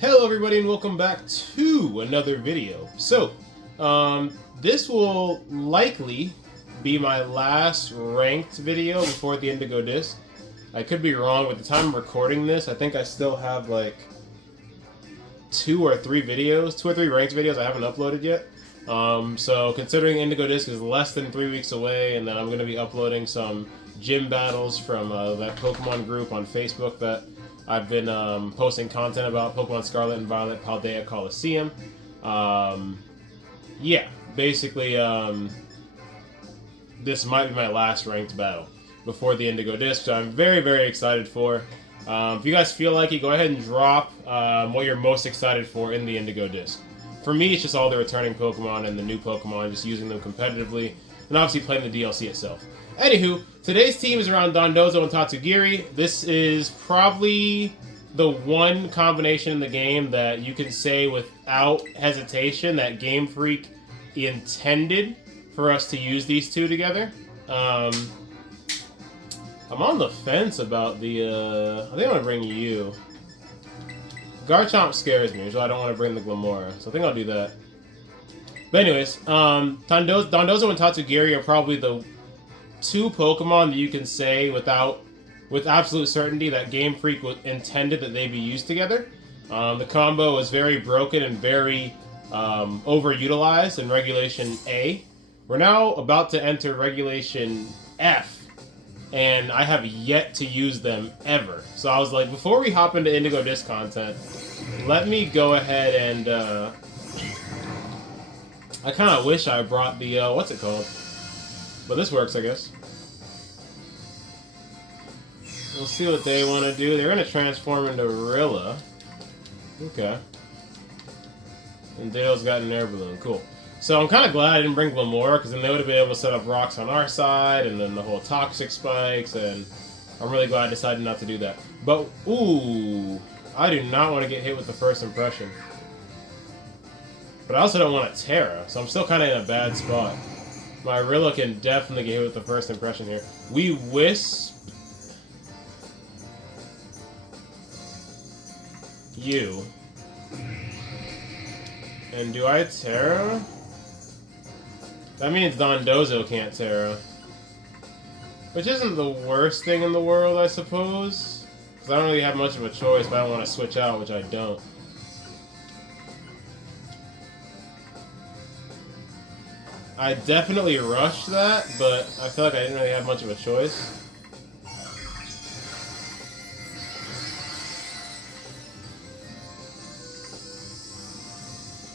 Hello everybody and welcome back to another video. So, this will likely be my last ranked video before the Indigo Disc. I could be wrong, but the time I'm recording this, I think I still have like two or three ranked videos I haven't uploaded yet. So considering Indigo Disc is less than 3 weeks away, and then I'm going to be uploading some gym battles from that Pokemon group on Facebook that I've been posting content about, Pokemon Scarlet and Violet, Paldea Coliseum. Yeah, basically, this might be my last ranked battle before the Indigo Disc, so I'm very, very excited for. If you guys feel like it, go ahead and drop what you're most excited for in the Indigo Disc. For me, it's just all the returning Pokemon and the new Pokemon, just using them competitively, and obviously playing the DLC itself. Anywho, today's team is around Dondozo and Tatsu. This is probably the one combination in the game that you can say without hesitation that Game Freak intended for us to use these two together. I'm on the fence about the, I think I'm going to bring you. Garchomp scares me, so I don't want to bring the Glamora, so I think I'll do that. But anyways, Dondozo and Tatsugiri are probably the two Pokemon that you can say with absolute certainty that Game Freak intended that they be used together. The combo was very broken and very overutilized in Regulation A. We're now about to enter Regulation F, and I have yet to use them ever. So I was like, before we hop into Indigo Disc content, let me go ahead and I kind of wish I brought the what's it called? But this works, I guess. We'll see what they want to do. They're going to transform into Rilla. Okay. And Dale's got an air balloon. Cool. So I'm kind of glad I didn't bring Glamora, because then they would have been able to set up rocks on our side, and then the whole toxic spikes, and I'm really glad I decided not to do that. But, ooh, I do not want to get hit with the first impression. But I also don't want a Terra, so I'm still kind of in a bad spot. My Rilla can definitely get hit with the first impression here. We Wisp you. And do I Terra? That means Dondozo can't Terra. Which isn't the worst thing in the world, I suppose. Because I don't really have much of a choice, but I don't want to switch out, which I don't. I definitely rushed that, but I feel like I didn't really have much of a choice.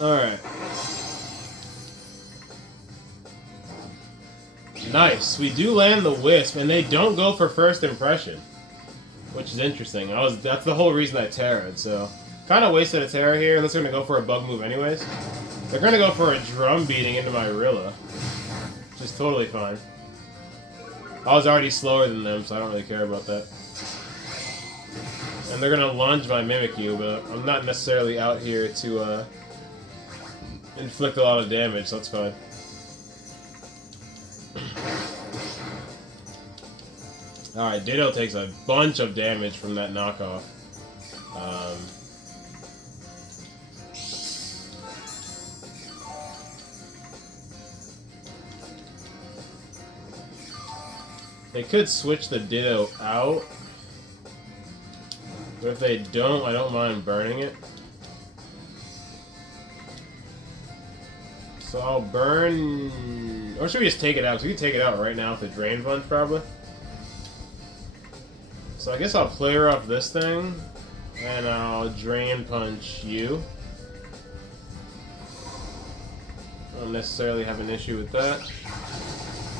Alright. Nice. We do land the Wisp, and they don't go for first impression. Which is interesting. That's the whole reason I Terra'd, so... Kind of wasted a Terra here, unless they're going to go for a bug move anyways. They're going to go for a drum beating into my Rilla. Which is totally fine. I was already slower than them, so I don't really care about that. And they're going to lunge my Mimikyu, but I'm not necessarily out here to inflict a lot of damage, so that's fine. Alright, Ditto takes a bunch of damage from that knockoff. They could switch the Ditto out, but if they don't, I don't mind burning it. So I'll burn... Or should we just take it out? Because we can take it out right now with the Drain Punch, probably. So I guess I'll play her off this thing, and I'll Drain Punch you. I don't necessarily have an issue with that.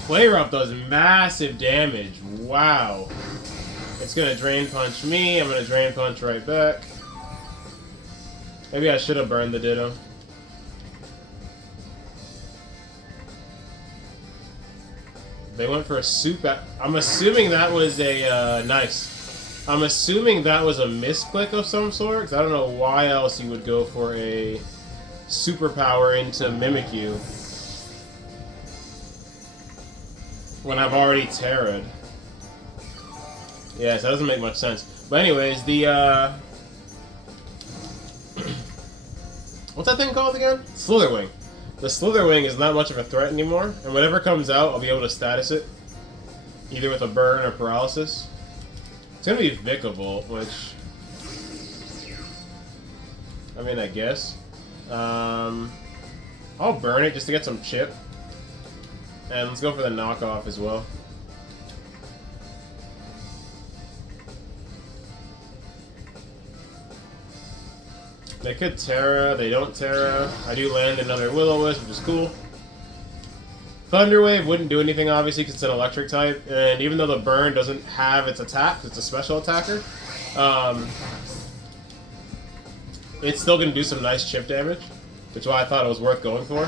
Flare Up does massive damage. Wow. It's going to Drain Punch me. I'm going to Drain Punch right back. Maybe I should have burned the Ditto. They went for a soup. I'm assuming that was a, nice. I'm assuming that was a misclick of some sort, because I don't know why else you would go for a superpower into Mimikyu when I've already Terra'd. Yes, that doesn't make much sense. But anyways, the What's that thing called again? Slitherwing. The Slitherwing is not much of a threat anymore, and whatever comes out, I'll be able to status it. Either with a burn or paralysis. It's gonna be Vikavolt, which... I mean, I guess. I'll burn it just to get some chip. And let's go for the knockoff as well. They could Terra, they don't Terra. I do land another Will-O-Wisp, which is cool. Thunder Wave wouldn't do anything, obviously, because it's an electric type. And even though the burn doesn't have its attack, it's a special attacker, it's still going to do some nice chip damage, which is why I thought it was worth going for.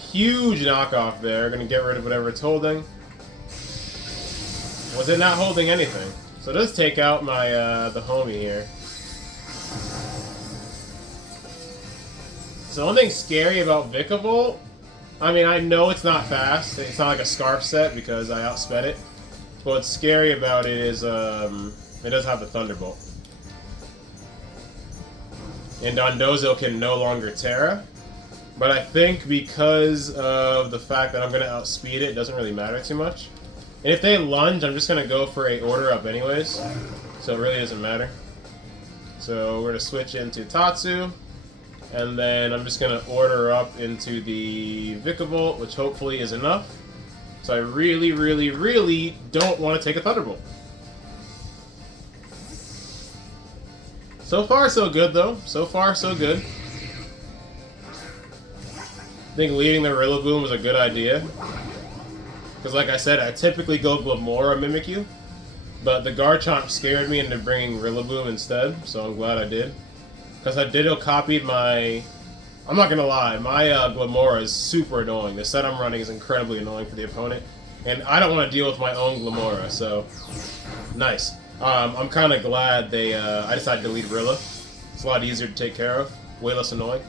Huge knockoff there. Going to get rid of whatever it's holding. Was it not holding anything? So it does take out my the homie here. So one thing scary about Vikavolt, I mean, I know it's not fast. It's not like a Scarf set because I outsped it. But what's scary about it is it does have the Thunderbolt. And Dondozo can no longer Terra. But I think because of the fact that I'm going to outspeed it, it doesn't really matter too much. And if they lunge, I'm just going to go for a order up anyways. So it really doesn't matter. So we're going to switch into Tatsu. And then I'm just going to order up into the Vikavolt, which hopefully is enough. So I really, really, really don't want to take a Thunderbolt. So far, so good, though. So far, so good. I think leaving the Rillaboom was a good idea. Because like I said, I typically go Glamora Mimikyu. But the Garchomp scared me into bringing Rillaboom instead, so I'm glad I did. Because I Ditto copied my... I'm not going to lie, my Glamora is super annoying. The set I'm running is incredibly annoying for the opponent. And I don't want to deal with my own Glamora, so... Nice. I'm kind of glad they... I decided to delete Rilla. It's a lot easier to take care of. Way less annoying.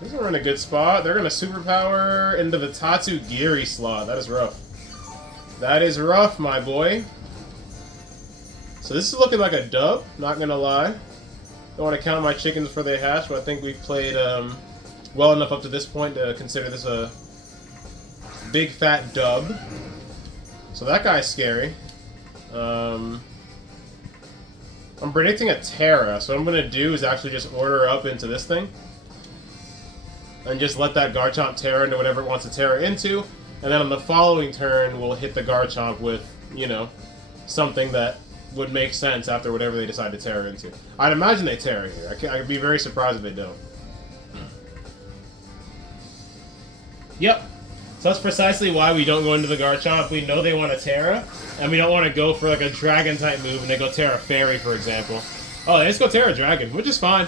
These are in a good spot. They're going to superpower into the Tatsu Geary slot. That is rough. That is rough, my boy. So this is looking like a dub, not going to lie. Don't want to count my chickens before they hatch, but I think we've played well enough up to this point to consider this a big fat dub. So that guy's scary. I'm predicting a Terra, so what I'm going to do is actually just order up into this thing. And just let that Garchomp Terra into whatever it wants to Terra into. And then on the following turn, we'll hit the Garchomp with, you know, something that would make sense after whatever they decide to Terra into. I'd imagine they Terra here. I'd be very surprised if they don't. Yep. So that's precisely why we don't go into the Garchomp. We know they want to Terra, and we don't want to go for like a Dragon-type move and they go Terra Fairy, for example. Oh, they just go Terra Dragon, which is fine.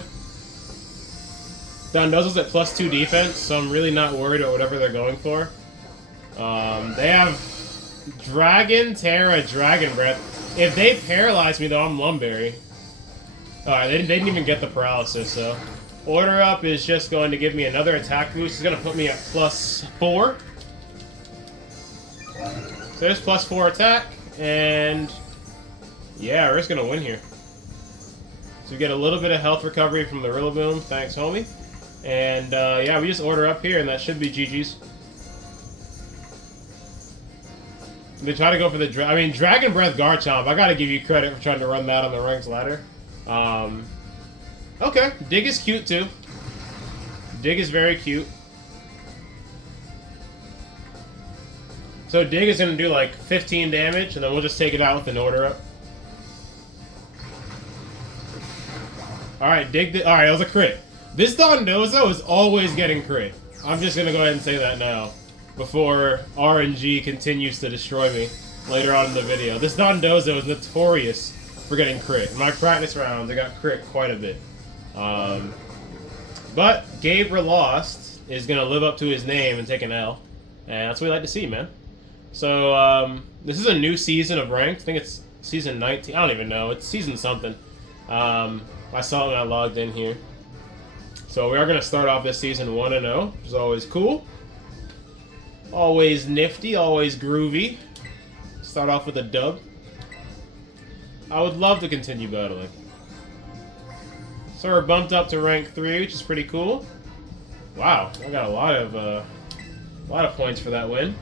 Dondozo's at +2 defense, so I'm really not worried about whatever they're going for. They have Dragon, Terra, Dragon Breath. If they paralyze me, though, I'm Lumberry. Alright, they didn't even get the paralysis, so... Order Up is just going to give me another attack boost. It's going to put me at +4. So there's +4 attack, and... Yeah, we're just going to win here. So we get a little bit of health recovery from the Rillaboom. Thanks, homie. And, yeah, we just Order Up here, and that should be GG's. They try to go for the... Dragon Breath Garchomp. I gotta give you credit for trying to run that on the ranks ladder. Okay. Dig is cute, too. Dig is very cute. So Dig is gonna do, like, 15 damage, and then we'll just take it out with an Order Up. Alright, Dig... Alright, that was a crit. This Dondozo is always getting crit. I'm just gonna go ahead and say that now. Before RNG continues to destroy me later on in the video. This Dondozo is notorious for getting crit. In my practice rounds, I got crit quite a bit. But Gabriel Lost is going to live up to his name and take an L. And that's what we like to see, man. So, this is a new season of Ranked. I think it's season 19. I don't even know. It's season something. I saw it when I logged in here. So we are going to start off this season 1-0, which is always cool. Always nifty, always groovy. Start off with a dub. I would love to continue battling. So we're bumped up to rank 3, which is pretty cool. Wow, I got a lot of points for that win.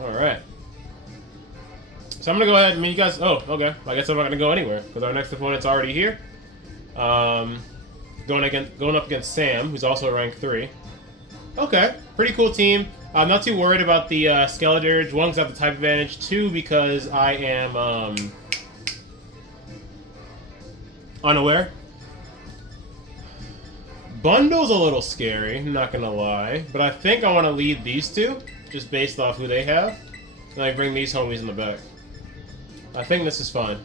All right. So I'm gonna go ahead and meet you guys. Oh, okay. I guess I'm not gonna go anywhere because our next opponent's already here. Going up against Sam, who's also rank 3. Okay, pretty cool team. I'm not too worried about the Skeledirge. 1, because I have the type advantage. 2, because I am unaware. Bundle's a little scary, not gonna lie. But I think I want to lead these two, just based off who they have. And I bring these homies in the back. I think this is fine.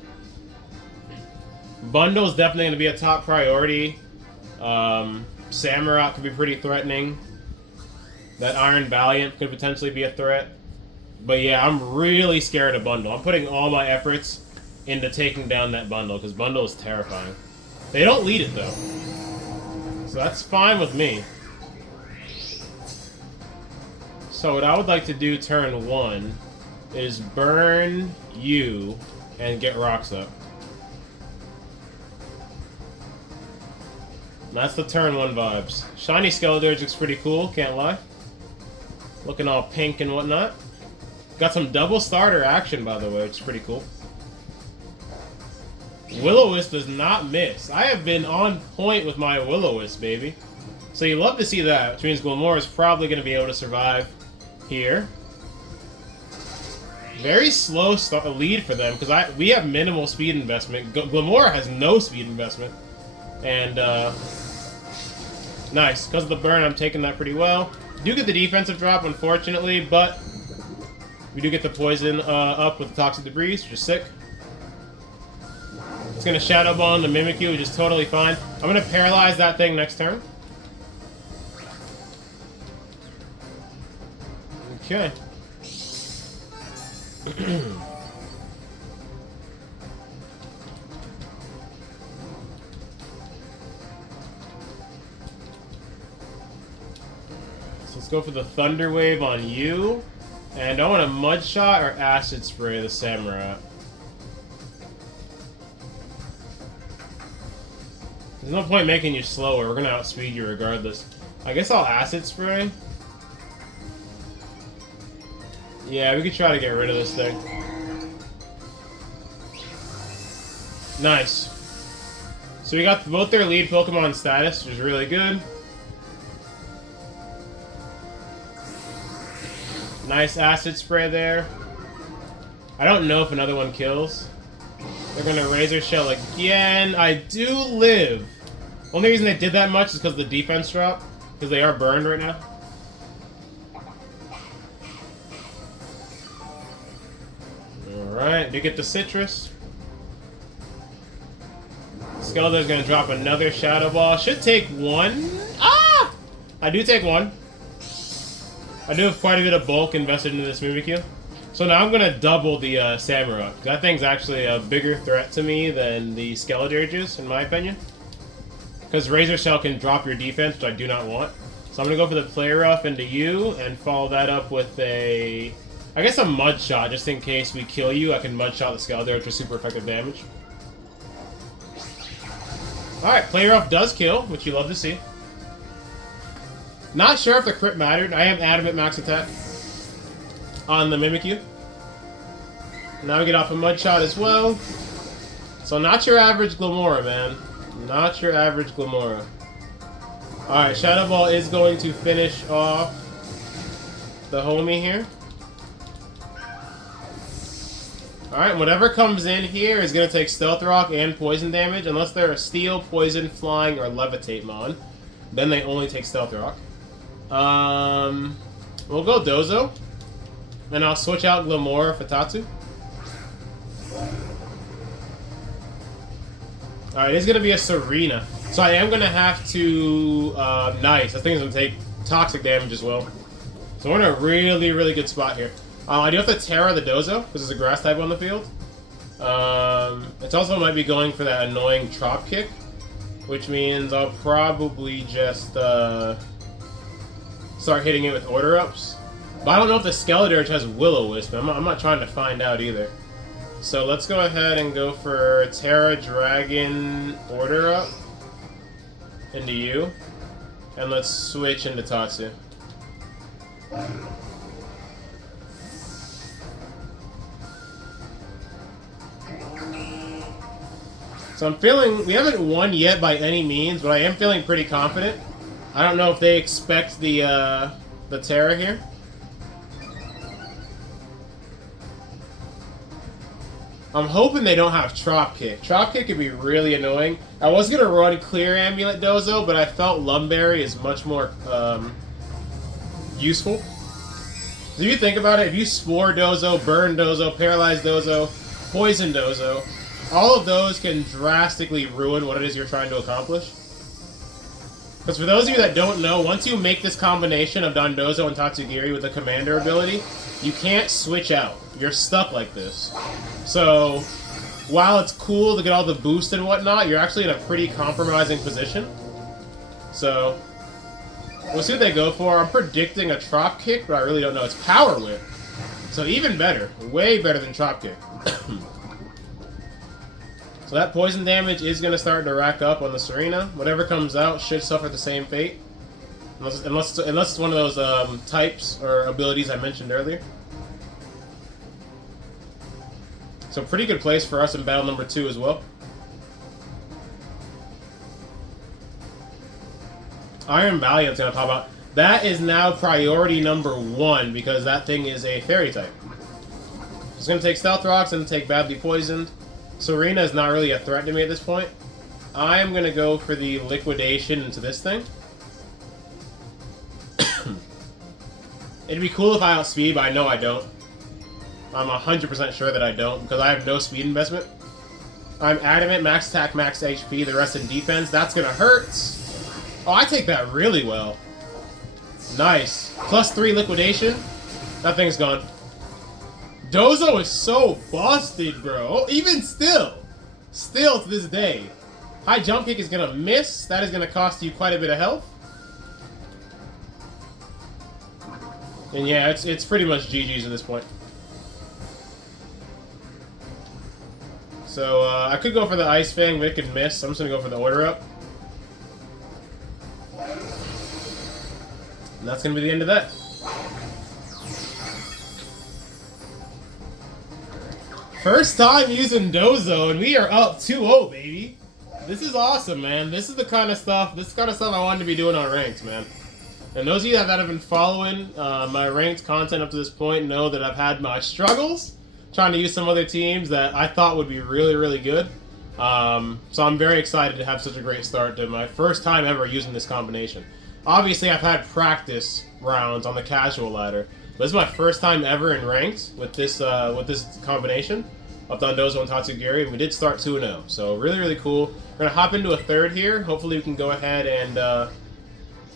Bundle's definitely going to be a top priority. Samurott could be pretty threatening. That Iron Valiant could potentially be a threat. But yeah, I'm really scared of Bundle. I'm putting all my efforts into taking down that Bundle, because Bundle is terrifying. They don't lead it, though. So that's fine with me. So what I would like to do turn 1 is burn you and get rocks up. That's the turn 1 vibes. Shiny Skeledirge looks pretty cool, can't lie. Looking all pink and whatnot. Got some double starter action, by the way, which is pretty cool. Will-O-Wisp does not miss. I have been on point with my Will-O-Wisp, baby. So you love to see that, which means Glamora is probably going to be able to survive here. Very slow lead for them, because we have minimal speed investment. Glamora has no speed investment. And, nice. Because of the burn, I'm taking that pretty well. Do get the defensive drop, unfortunately, but we do get the poison up with the Toxic Debris, which is sick. It's going to Shadow Ball into Mimikyu, which is totally fine. I'm going to paralyze that thing next turn. Okay. So let's go for the Thunder Wave on you. And I want a Mud Shot or Acid Spray the Samurott. There's no point making you slower. We're gonna outspeed you regardless. I guess I'll Acid Spray. Yeah, we could try to get rid of this thing. Nice. So we got both their lead Pokemon status, which is really good. Nice Acid Spray there. I don't know if another one kills. They're gonna Razor Shell again. I do live. Only reason they did that much is because of the defense drop. Because they are burned right now. Alright, do get the Citrus. Skeletor's gonna drop another Shadow Ball. Should take 1. Ah! I do take 1. I do have quite a bit of bulk invested into this Mimikyu. So now I'm gonna double the Samurott. That thing's actually a bigger threat to me than the Skeledirge is, in my opinion. Because Razor Shell can drop your defense, which I do not want. So I'm gonna go for the Play Rough into you, and follow that up with a... I guess a Mud Shot, just in case we kill you. I can Mud Shot the Skeledirge for super effective damage. Alright, Play Rough does kill, which you love to see. Not sure if the crit mattered. I have Adamant Max Attack on the Mimikyu. Now we get off a Mud Shot as well. So not your average Glamora, man. Not your average Glamora. Alright, Shadow Ball is going to finish off the homie here. Alright, whatever comes in here is going to take Stealth Rock and Poison damage, unless they're a Steel, Poison, Flying, or Levitate Mon. Then they only take Stealth Rock. We'll go Dozo. And I'll switch out Glamora for Tatsu. Alright, it's going to be a Serena. So I am going to have to... nice. I think it's going to take toxic damage as well. So we're in a really, really good spot here. I do have to Terra the Dozo, because there's a Grass type on the field. It also might be going for that annoying Trop Kick, which means I'll probably just start hitting it with Order Ups. But I don't know if the Skeledirge has Will-O-Wisp. I'm not trying to find out either. So let's go ahead and go for Terra Dragon Order Up into you. And let's switch into Tatsu. So I'm feeling, we haven't won yet by any means, but I am feeling pretty confident. I don't know if they expect the Terra here. I'm hoping they don't have Trop Kick. Trop Kick could be really annoying. I was going to run Clear Amulet Dozo, but I felt Lumberry is much more useful. So if you think about it, if you Spore Dozo, Burn Dozo, Paralyze Dozo, Poison Dozo, all of those can drastically ruin what it is you're trying to accomplish. Because for those of you that don't know, once you make this combination of Dondozo and Tatsugiri with the Commander ability, you can't switch out. You're stuck like this. So, while it's cool to get all the boost and whatnot, you're actually in a pretty compromising position. So, we'll see what they go for. I'm predicting a Trop Kick, but I really don't know. It's Power Whip. So even better. Way better than Trop Kick. So that poison damage is going to start to rack up on the Serena. Whatever comes out should suffer the same fate. Unless it's one of those types or abilities I mentioned earlier. So pretty good place for us in battle number 2 as well. Iron Valiant's going to pop out. That is now priority number 1 because that thing is a fairy type. It's going to take Stealth Rocks and take Badly Poisoned. Serena is not really a threat to me at this point. I am going to go for the Liquidation into this thing. It'd be cool if I outspeed, but I know I don't. I'm 100% sure that I don't, because I have no speed investment. I'm Adamant, max attack, max HP, the rest in defense. That's going to hurt. Oh, I take that really well. Nice. +3 Liquidation. That thing's gone. Dozo is so busted, bro. Even still. Still to this day. High Jump Kick is going to miss. That is going to cost you quite a bit of health. And yeah, it's pretty much GG's at this point. So, I could go for the Ice Fang, but it could miss. I'm just going to go for the Order Up. And that's going to be the end of that. First time using Dozo, and we are up 2-0, baby. This is awesome, man. This is the kind of stuff, I wanted to be doing on ranked, man. And those of you that have been following my ranked content up to this point know that I've had my struggles trying to use some other teams that I thought would be really, really good. So I'm very excited to have such a great start to my first time ever using this combination. Obviously, I've had practice rounds on the casual ladder. But this is my first time ever in ranked with this combination of Dondozo and Tatsugiri, and we did start 2-0. So really, really cool. We're going to hop into a third here. Hopefully we can go ahead and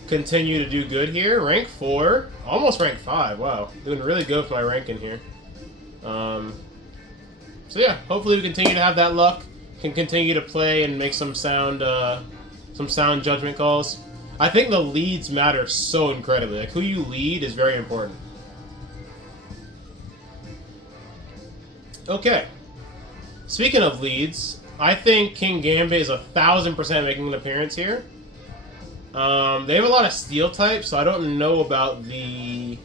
continue to do good here. Rank 4. Almost rank 5. Wow. Doing really good with my ranking here. So yeah, hopefully we continue to have that luck. Can continue to play and make some sound judgment calls. I think the leads matter so incredibly. Like, who you lead is very important. Okay. Speaking of leads, I think King Gambit is 1000% making an appearance here. They have a lot of steel types, so I don't know about the...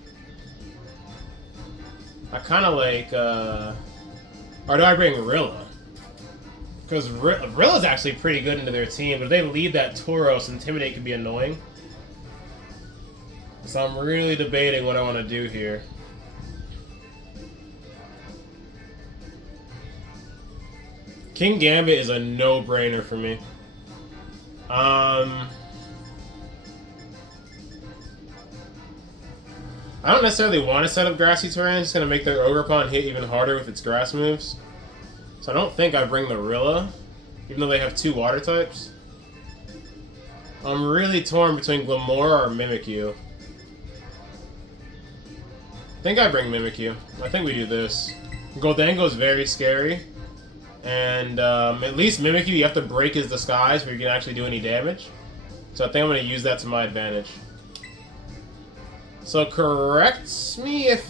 I kind of like, or do I bring Rilla? Because Rilla's actually pretty good into their team, but if they lead that Tauros, Intimidate could be annoying. So I'm really debating what I want to do here. King Gambit is a no-brainer for me. I don't necessarily want to set up Grassy Terrain. It's going to make their Ogerpon hit even harder with its grass moves. So I don't think I bring the Rilla, even though they have 2 water types. I'm really torn between Glamora or Mimikyu. I think I bring Mimikyu. I think we do this. Goldango is very scary. And at least Mimikyu, you have to break his disguise before you can actually do any damage. So I think I'm going to use that to my advantage. So correct me if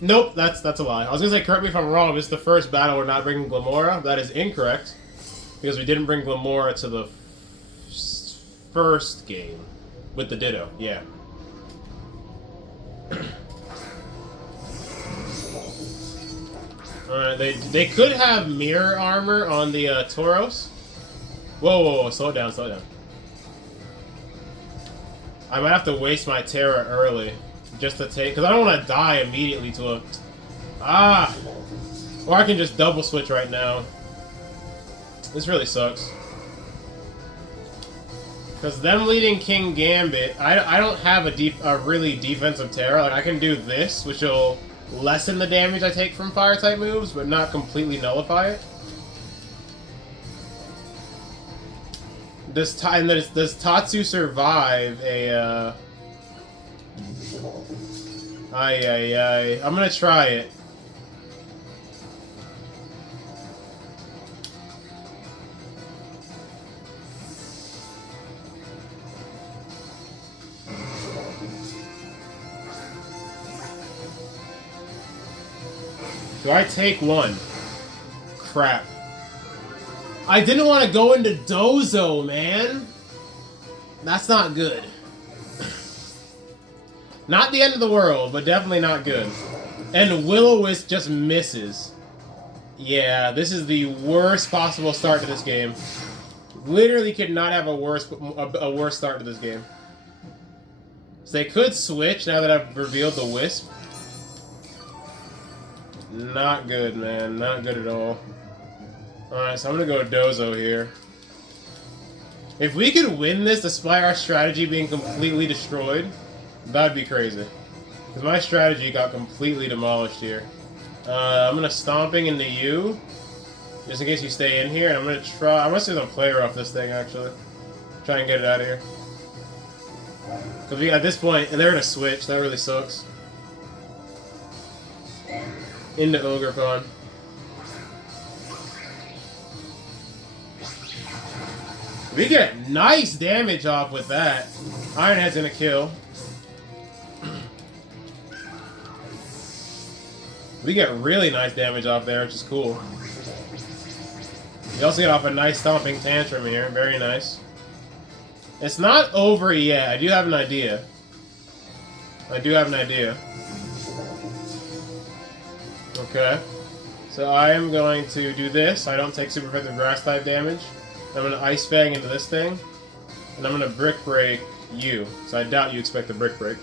Nope, that's a lie. I was gonna say, correct me if I'm wrong, this is the first battle we're not bringing Glamora. That is incorrect. Because we didn't bring Glamora to the first game. With the Ditto, yeah. Alright, they could have mirror armor on the Tauros. Whoa, slow down, slow down. I might have to waste my Terra early. Just to take... Because I don't want to die immediately to a... Ah! Or I can just double switch right now. This really sucks. Because them leading King Gambit, I don't have a really defensive Terra. Like, I can do this, which will lessen the damage I take from Fire-type moves, but not completely nullify it. Does Tatsu survive a, I'm gonna try it. Do I take one? Crap. I didn't want to go into Dozo, man. That's not good. Not the end of the world, but definitely not good. And Will-O-Wisp just misses. Yeah, this is the worst possible start to this game. Literally could not have a worse start to this game. So they could switch now that I've revealed the Wisp. Not good, man. Not good at all. Alright, so I'm gonna go Dozo here. If we could win this despite our strategy being completely destroyed, that'd be crazy. Because my strategy got completely demolished here. I'm gonna Stomping into you, just in case you stay in here, and I'm gonna try... I'm gonna see them player off this thing, actually. Try and get it out of here. Because at this point, and they're gonna switch, that really sucks. Into Ogre Pawn. We get nice damage off with that. Ironhead's gonna kill. We get really nice damage off there, which is cool. We also get off a nice Stomping Tantrum here. Very nice. It's not over yet. I do have an idea. Okay. So I am going to do this. I don't take super effective grass type damage. I'm going to Ice Fang into this thing. And I'm going to Brick Break you. So I doubt you expect a Brick Break.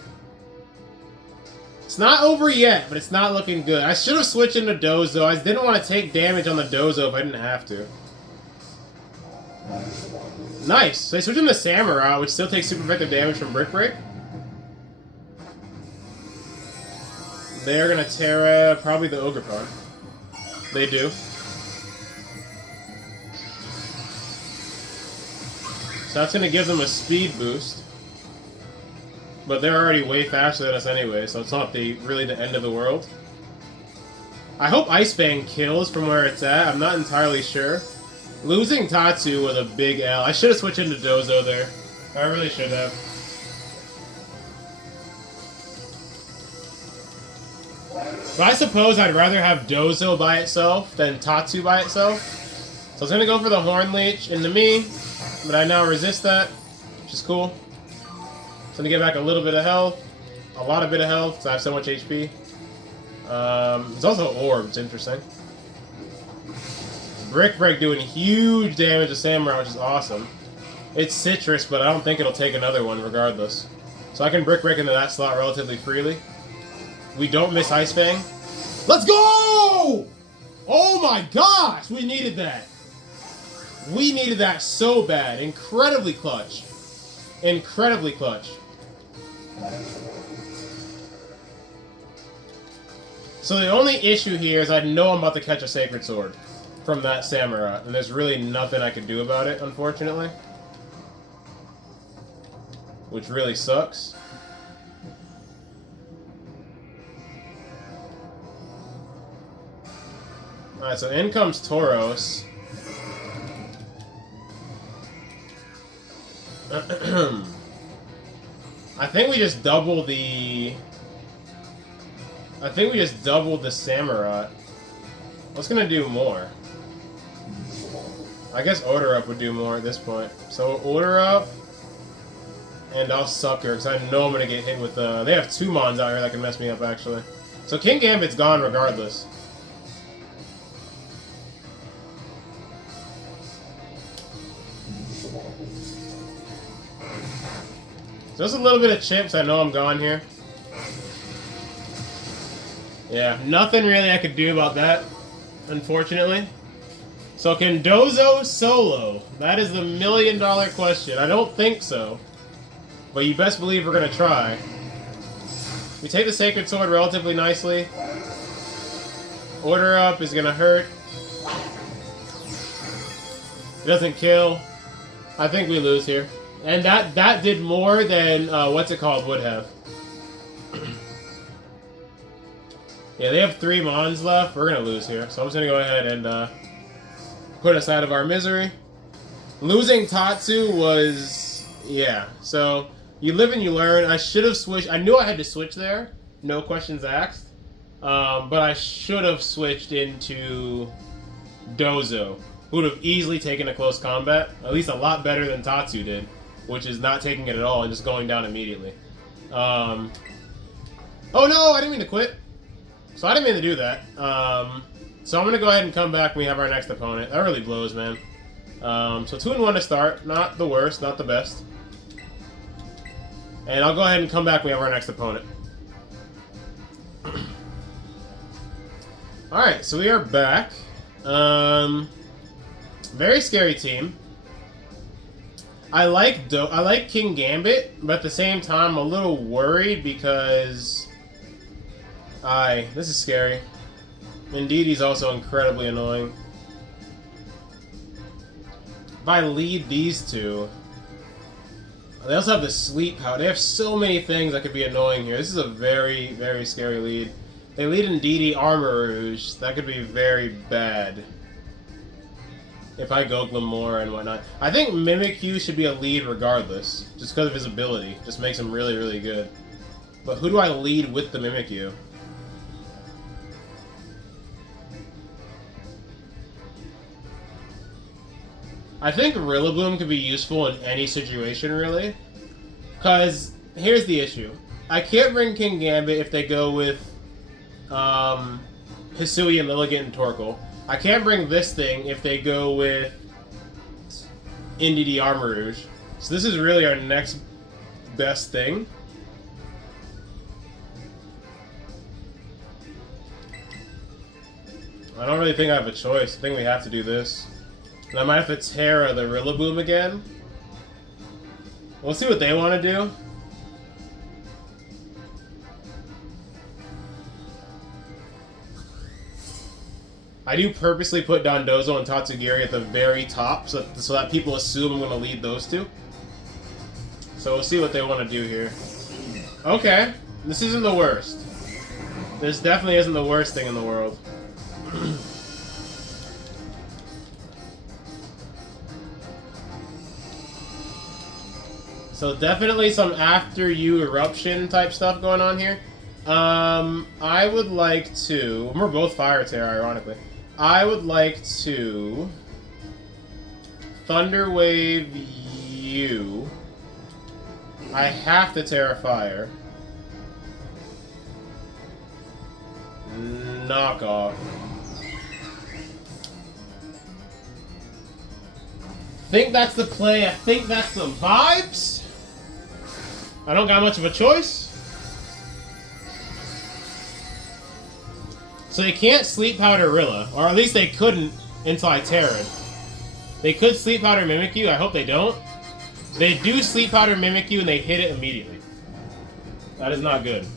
It's not over yet, but it's not looking good. I should have switched into Dozo. I didn't want to take damage on the Dozo if I didn't have to. Nice. So I switched into Samurai, which still takes super effective damage from Brick Break. They're gonna Terra probably the Ogre Pawn. They do. So that's gonna give them a speed boost. But they're already way faster than us anyway, so it's not really the end of the world. I hope Ice Fang kills from where it's at. I'm not entirely sure. Losing Tatsu was a big L. I should have switched into Dozo there. I really should have. But I suppose I'd rather have Dozo by itself than Tatsu by itself. So I was gonna go for the Horn Leech into me, but I now resist that, which is cool. So I'm gonna get back a little bit of health, a lot of bit of health, because I have so much HP. There's also orbs, interesting. Brick Break doing huge damage to Samurai, which is awesome. It's citrus, but I don't think it'll take another one regardless. So I can Brick Break into that slot relatively freely. We don't miss Ice Fang. Let's go! Oh my gosh, we needed that. We needed that so bad. Incredibly clutch. Incredibly clutch. So the only issue here is I know I'm about to catch a Sacred Sword from that Samurai, and there's really nothing I can do about it, unfortunately. Which really sucks. Alright, so in comes Tauros. I think we just double the I think we just doubled the Samurott. What's gonna do more? I guess Order Up would do more at this point. So Order Up, and I'll Sucker, because I know I'm gonna get hit with they have 2 Mons out here that can mess me up, actually. So King Gambit's gone regardless. Just a little bit of chips, I know I'm gone here. Yeah, nothing really I could do about that, unfortunately. So can Dozo solo? That is the $1 million question. I don't think so. But you best believe we're gonna try. We take the Sacred Sword relatively nicely. Order Up is gonna hurt. It doesn't kill. I think we lose here. And that did more than, what's it called, would have. Yeah, they have 3 Mons left. We're gonna lose here. So I'm just gonna go ahead and, put us out of our misery. Losing Tatsu was... yeah. So, you live and you learn. I should have switched... I knew I had to switch there. No questions asked. But I should have switched into Dozo, who would have easily taken a close combat. At least a lot better than Tatsu did, which is not taking it at all and just going down immediately. Oh no, I didn't mean to quit. So I didn't mean to do that. So I'm going to go ahead and come back when we have our next opponent. That really blows, man. So 2-1 to start. Not the worst, not the best. And I'll go ahead and come back when we have our next opponent. Alright, so we are back. Very scary team. I like King Gambit, but at the same time, I'm a little worried because... this is scary. Indeedy's also incredibly annoying. If I lead these two... They also have the sleep power. They have so many things that could be annoying here. This is a very, very scary lead. They lead Indeedy Armor Rouge. That could be very bad. If I go Glamour and whatnot. I think Mimikyu should be a lead regardless. Just because of his ability. Just makes him really, really good. But who do I lead with the Mimikyu? I think Rillaboom could be useful in any situation, really. Because, here's the issue. I can't bring King Gambit if they go with Hisui and Lilligant and Torkoal. I can't bring this thing if they go with Indeedy Armor Rouge. So this is really our next best thing. I don't really think I have a choice. I think we have to do this. And I might have to Terra the Rillaboom again. We'll see what they want to do. I do purposely put Dondozo and Tatsugiri at the very top so that people assume I'm going to lead those two. So we'll see what they want to do here. Okay. This isn't the worst. This definitely isn't the worst thing in the world. So definitely some after you eruption type stuff going on here. I would like to... We're both Fire Terra, ironically. I would like to... Thunder Wave you. I have to Terra Fire. Knock off. Think that's the play. I think that's the vibes. I don't got much of a choice. So they can't Sleep Powder Rilla, or at least they couldn't until I Terra'd. They could Sleep Powder Mimikyu, I hope they don't. They do Sleep Powder Mimikyu and they hit it immediately. That is not good.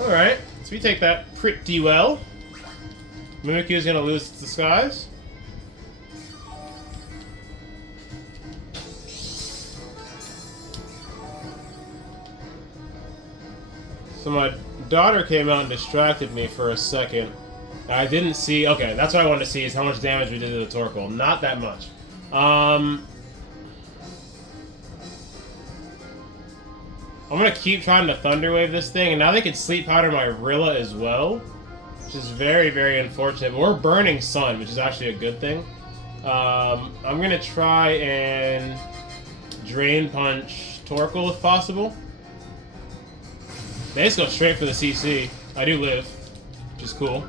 Alright, so we take that pretty well. Mimikyu is going to lose its disguise. So my daughter came out and distracted me for a second. I didn't see... Okay, that's what I wanted to see, is how much damage we did to the Torkoal. Not that much. I'm gonna keep trying to Thunder Wave this thing, and now they can Sleep Powder my Rilla as well. Which is very, very unfortunate. But we're burning Sun, which is actually a good thing. I'm gonna try and Drain Punch Torkoal if possible. They just go straight for the CC. I do live, which is cool.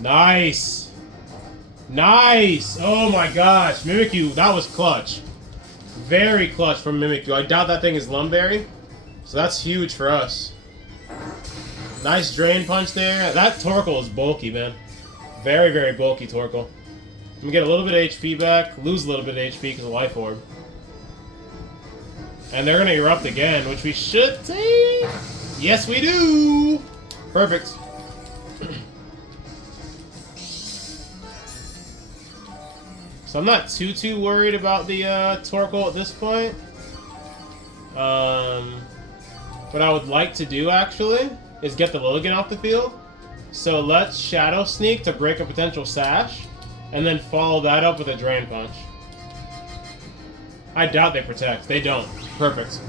Nice! Nice! Oh my gosh, Mimikyu, that was clutch. Very clutch from Mimikyu. I doubt that thing is Lumberry, so that's huge for us. Nice Drain Punch there. That Torkoal is bulky, man. Very, very bulky Torkoal. I'm gonna get a little bit of HP back, lose a little bit of HP because of Life Orb. And they're gonna Erupt again, which we should take. Yes, we do! Perfect. So I'm not too worried about the Torkoal at this point. What I would like to do, actually, is get the Lilligant off the field. So let's Shadow Sneak to break a potential Sash, and then follow that up with a Drain Punch. I doubt they protect. They don't. Perfect.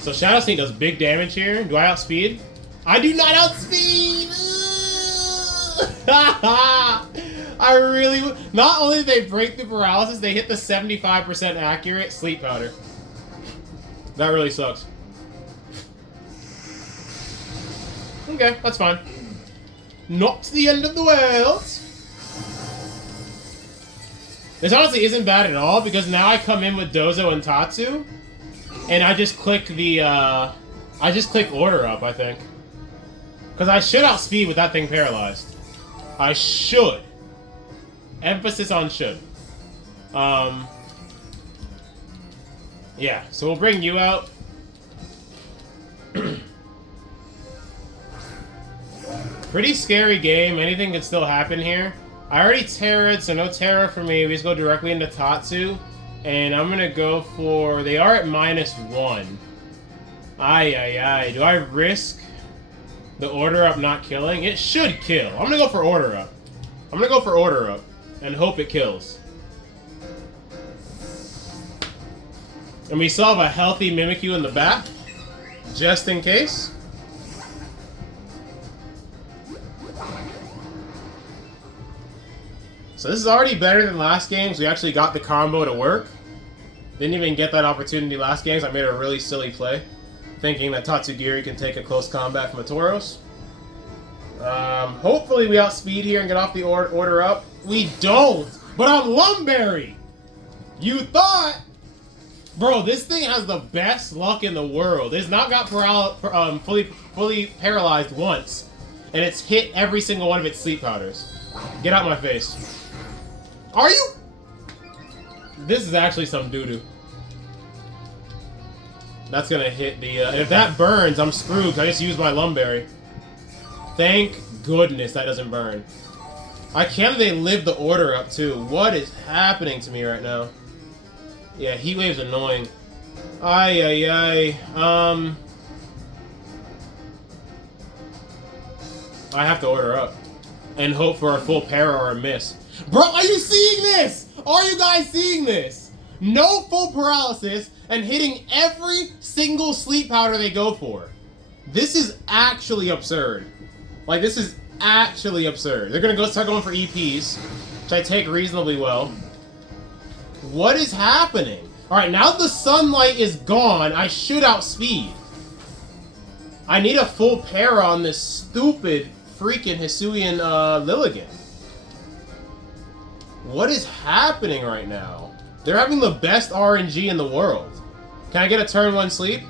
So Shadow Sneak does big damage here. Do I outspeed? I do not outspeed! I really would. Not only did they break the paralysis, they hit the 75% accurate Sleep Powder. That really sucks. Okay, that's fine. Not the end of the world. This honestly isn't bad at all, because now I come in with Dozo and Tatsu, and I just click the, I just click Order Up, I think. Because I should outspeed with that thing paralyzed. I should. Emphasis on should. Yeah, so we'll bring you out. Pretty scary game. Anything can still happen here. I already Terra'd, so no Terra for me. We just go directly into Tatsu. And I'm gonna go for... They are at -1. Ay. Do I risk the Order Up not killing? It should kill. I'm gonna go for Order Up. I'm gonna go for Order Up. And hope it kills. And we still have a healthy Mimikyu in the back. Just in case. So this is already better than last games. We actually got the combo to work. Didn't even get that opportunity last games. I made a really silly play, thinking that Tatsugiri can take a close combat from a Tauros. Hopefully we outspeed here and get off the Order Up. We don't! But I'm Lumberry! You thought? Bro, this thing has the best luck in the world. It's not got fully paralyzed once. And it's hit every single one of its Sleep Powders. Get out my face. Are you? This is actually some doo-doo. That's gonna hit the... if that burns, I'm screwed, 'cause I just used my Lumberry. Thank goodness that doesn't burn. I can't believe they live the Order Up, too. What is happening to me right now? Yeah, Heat Wave's annoying. Ay. I have to Order Up. And hope for a full para or a miss. Bro, are you seeing this? Are you guys seeing this? No full paralysis and hitting every single Sleep Powder they go for. This is actually absurd. Like, this is actually absurd. They're gonna start going for EPs, which I take reasonably well. What is happening? Alright, now the sunlight is gone, I should outspeed. I need a full para on this stupid freaking Hisuian Lilligant. What is happening right now? They're having the best RNG in the world. Can I get a turn 1 sleep?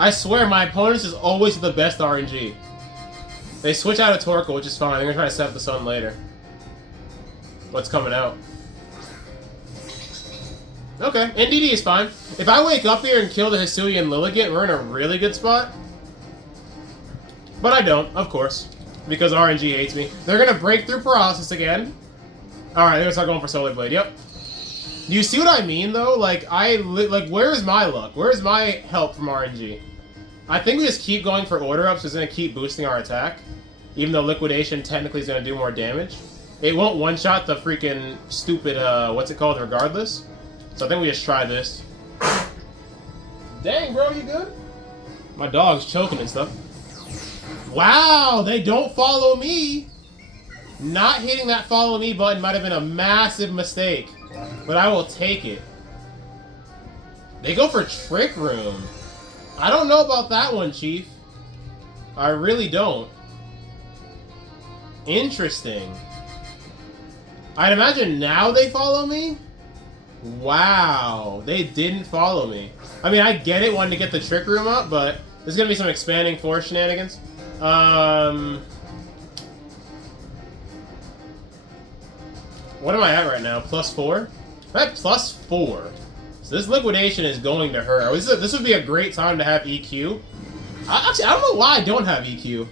I swear, my opponents is always the best RNG. They switch out of Torkoal, which is fine. They're gonna try to set up the sun later. What's coming out? Okay, NDD is fine. If I wake up here and kill the Hisuian Lilligant, we're in a really good spot. But I don't, of course. Because RNG hates me. They're gonna break through paralysis again. Alright, they're gonna start going for Solar Blade, yep. Do you see what I mean, though? Like, where's my luck? Where's my help from RNG? I think we just keep going for order ups. It's going to keep boosting our attack. Even though liquidation technically is going to do more damage. It won't one-shot the freaking stupid, what's it called, regardless. So I think we just try this. Dang, bro, you good? My dog's choking and stuff. Wow, they don't follow me. Not hitting that follow me button might have been a massive mistake. But I will take it. They go for Trick Room. I don't know about that one, Chief. I really don't. Interesting. I'd imagine now they follow me? Wow. They didn't follow me. I mean, I get it, wanting to get the Trick Room up, but there's going to be some expanding force shenanigans. What am I at right now? +4? I'm at +4. So this liquidation is going to hurt. This would be a great time to have EQ. Actually, I don't know why I don't have EQ.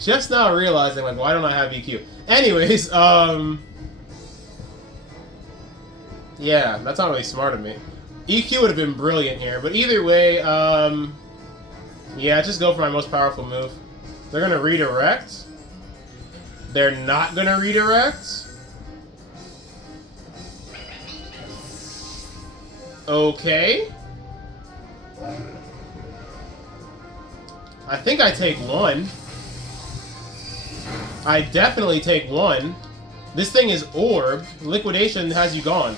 Just now realizing, like, why don't I have EQ? Anyways, yeah, that's not really smart of me. EQ would have been brilliant here, but either way, yeah, just go for my most powerful move. They're gonna redirect. They're not gonna redirect. Okay. I think I take one. I definitely take one. This thing is orbed. Liquidation has you gone.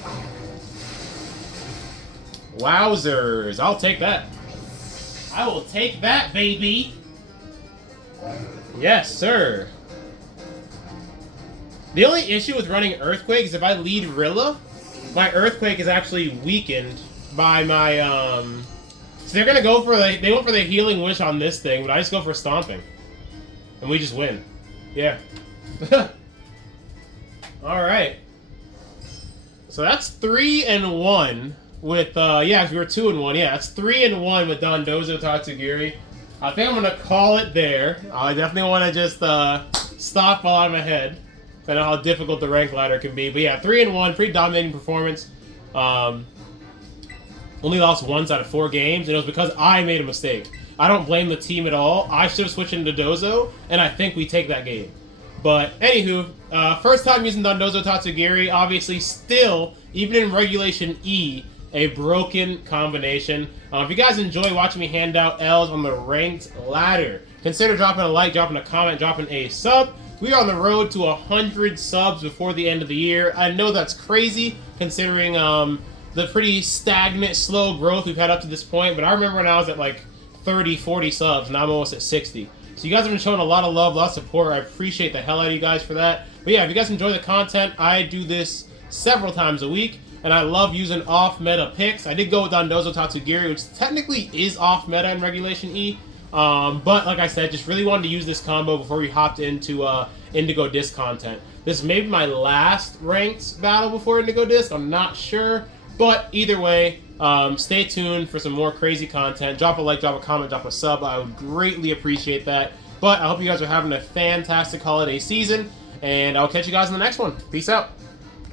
Wowzers. I'll take that. I will take that, baby. Yes, sir. The only issue with running Earthquake is if I lead Rilla, my Earthquake is actually weakened by my, So they're gonna go for the... They went for the Healing Wish on this thing, but I just go for Stomping. And we just win. Yeah. Alright. So that's 3-1 with, yeah, we were 2-1. Yeah, that's 3-1 with Dondozo Tatsugiri. I think I'm gonna call it there. I definitely want to just, stop while I'm ahead. I know how difficult the rank ladder can be. But yeah, 3-1, pretty dominating performance. Only lost once out of 4 games, and it was because I made a mistake. I don't blame the team at all. I should have switched into Dozo, and I think we take that game. But, anywho, first time using Dondozo Tatsugiri, obviously still, even in Regulation E, a broken combination. If you guys enjoy watching me hand out L's on the ranked ladder, consider dropping a like, dropping a comment, dropping a sub. We are on the road to 100 subs before the end of the year. I know that's crazy, considering the pretty stagnant, slow growth we've had up to this point, but I remember when I was at like 30, 40 subs, and I'm almost at 60. So you guys have been showing a lot of love, a lot of support. I appreciate the hell out of you guys for that. But yeah, if you guys enjoy the content, I do this several times a week, and I love using off-meta picks. I did go with Dondozo Tatsugiri, which technically is off-meta in Regulation E. But like I said, just really wanted to use this combo before we hopped into Indigo Disc content. This may be my last ranked battle before Indigo Disc. I'm not sure. But either way, stay tuned for some more crazy content. Drop a like, drop a comment, drop a sub. I would greatly appreciate that. But I hope you guys are having a fantastic holiday season. And I'll catch you guys in the next one. Peace out.